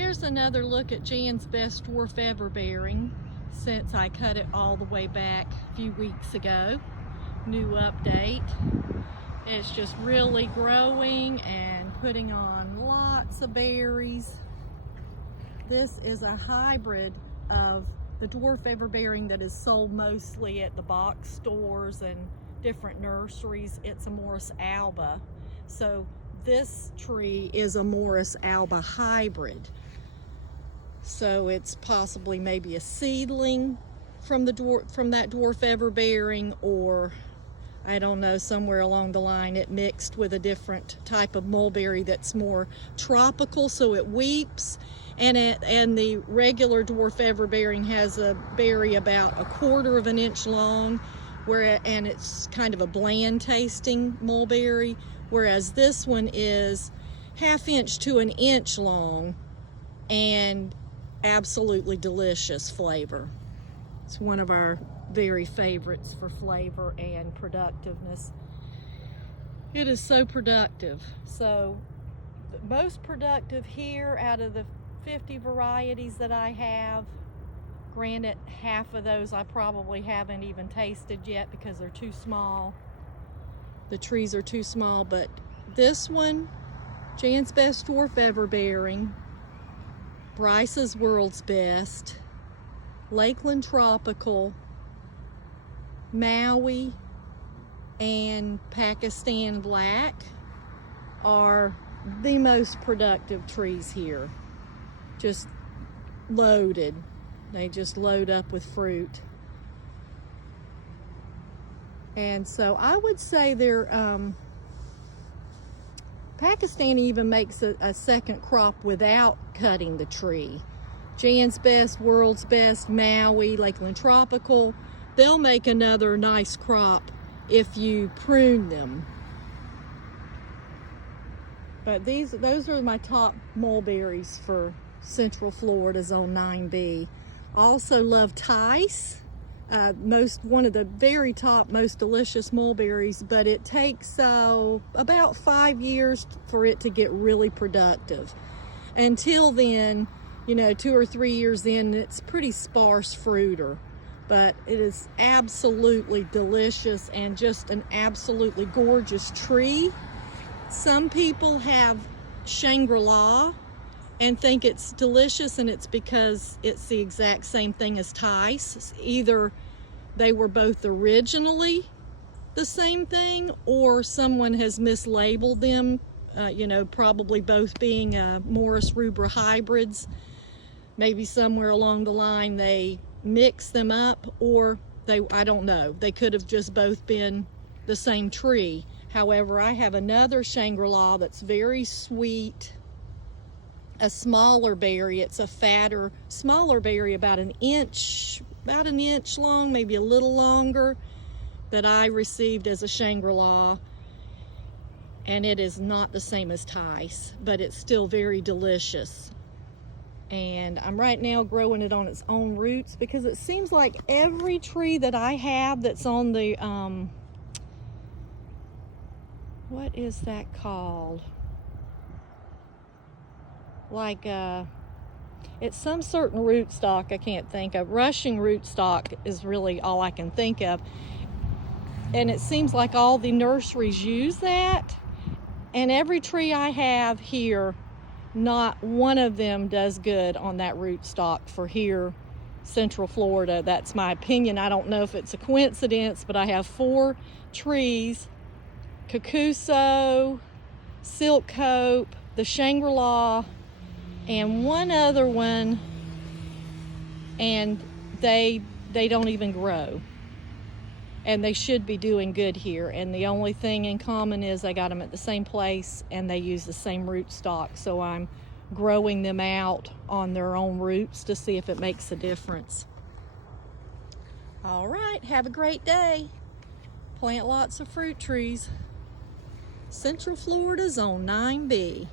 Here's another look at Jan's best dwarf Everbearing since I cut it all the way back a few weeks ago. New update. It's just really growing and putting on lots of berries. This is a hybrid of the dwarf Everbearing that is sold mostly at the box stores and different nurseries. It's a Morus Alba. So this tree is a Morus Alba hybrid. So it's possibly maybe a seedling from that dwarf Everbearing, or I don't know, somewhere along the line it mixed with a different type of mulberry that's more tropical, so it weeps. And the regular dwarf Everbearing has a berry about 1/4 of an inch long, and it's kind of a bland tasting mulberry, whereas this one is 1/2 inch to 1 inch long and absolutely delicious flavor. It's one of our very favorites for flavor and productiveness. It is so productive. So the most productive here out of the 50 varieties that I have, granted half of those I probably haven't even tasted yet because they're too small. The trees are too small, but this one, Jan's best dwarf Everbearing, Bryce's World's Best, Lakeland Tropical, Maui, and Pakistan Black are the most productive trees here. Just loaded. They just load up with fruit. And so I would say they're Pakistan even makes a second crop without cutting the tree. Jan's Best, World's Best, Maui, Lakeland Tropical, they'll make another nice crop if you prune them. But those are my top mulberries for Central Florida, Zone 9B. Also love Tice. One of the very top, most delicious mulberries, but it takes about 5 years for it to get really productive. Until then, 2 or 3 years in, it's pretty sparse fruiter, but it is absolutely delicious and just an absolutely gorgeous tree. Some people have Shangri-La and think it's delicious, and it's because it's the exact same thing as Tice. Either they were both originally the same thing, or someone has mislabeled them, probably both being Morus rubra hybrids. Maybe somewhere along the line they mixed them up, or I don't know, they could have just both been the same tree. However, I have another Shangri-La that's very sweet, a smaller berry. It's a fatter, smaller berry, about an inch long, maybe a little longer, that I received as a Shangri-La. And it is not the same as Tice, but it's still very delicious. And I'm right now growing it on its own roots, because it seems like every tree that I have that's on the, what is that called? Like it's some certain rootstock I can't think of. Rushing rootstock is really all I can think of. And it seems like all the nurseries use that. And every tree I have here, not one of them does good on that rootstock for here, Central Florida. That's my opinion. I don't know if it's a coincidence, but I have 4 trees, Kokuso, Silk Hope, the Shangri-La, and one other one, and they don't even grow. And they should be doing good here. And the only thing in common is I got them at the same place and they use the same rootstock. So I'm growing them out on their own roots to see if it makes a difference. All right, have a great day. Plant lots of fruit trees. Central Florida, Zone 9B.